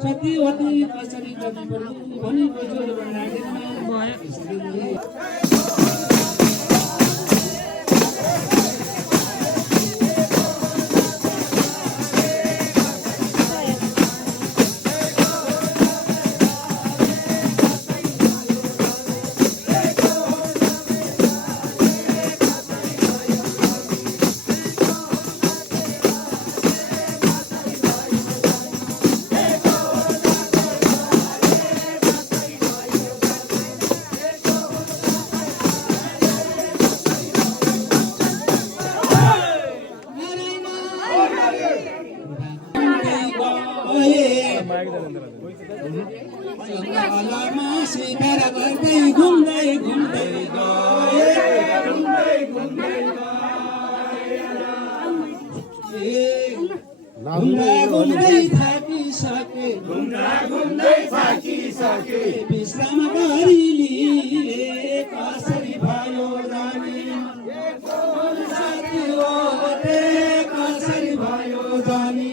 सत्यवती कसरी जति पर्नु भनेको जोड बनाएर शिखर गर्दै घुम्दै घुम्दै घुम्दै थाकिसके विश्राम गरी लिए कसरी भयो जाने साथी हो कसरी भयो जाने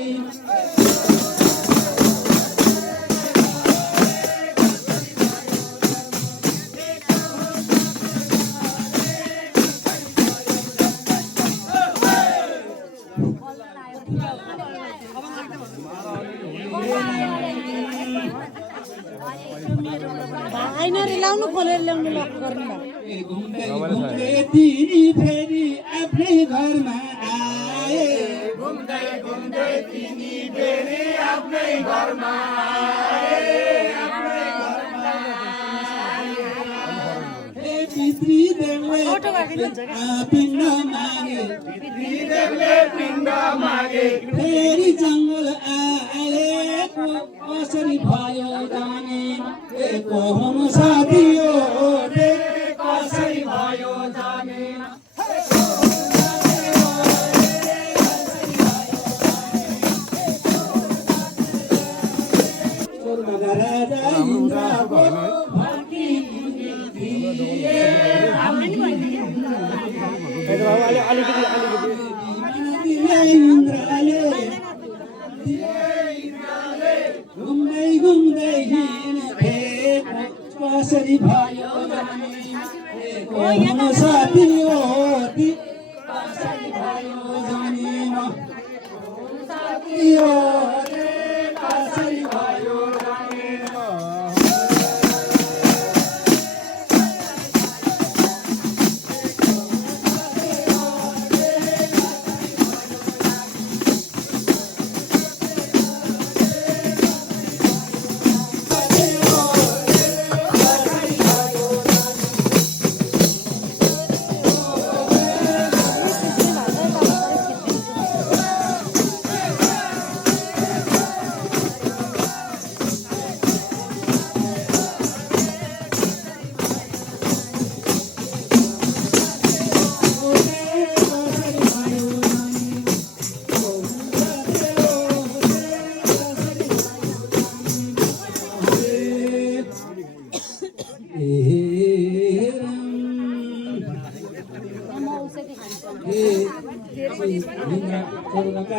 लाउनु खोलेर ल्याउनु लक गर्नु घुम्दै तिनी फेरि आफ्नै घरमा आए घुम्दै तिनी फेरि आफ्नै घरमा आए पितृ देवले पिण्ड मागे फेरि जङ्गल आएको कसरी भयो जाने कोहम साथियो रे कसरी भयो जाने राजा इन्द्रको फर्की इन्द्रले घुम्दै हिँडे कसरी भयो जाने कोहम साथियो रे कसरी भयो जाने साथियो रे कसरी भयो जाने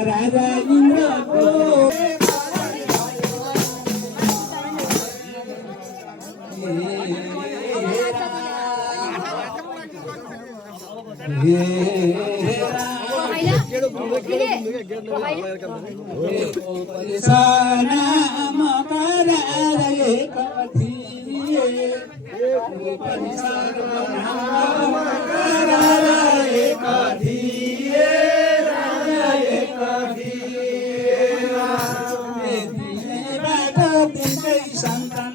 राजा इन्द्रको सन्तान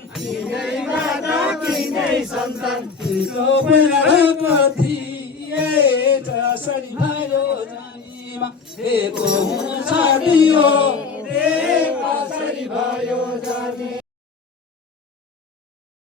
कसरी भयो जानीमा कसरी भयो जानी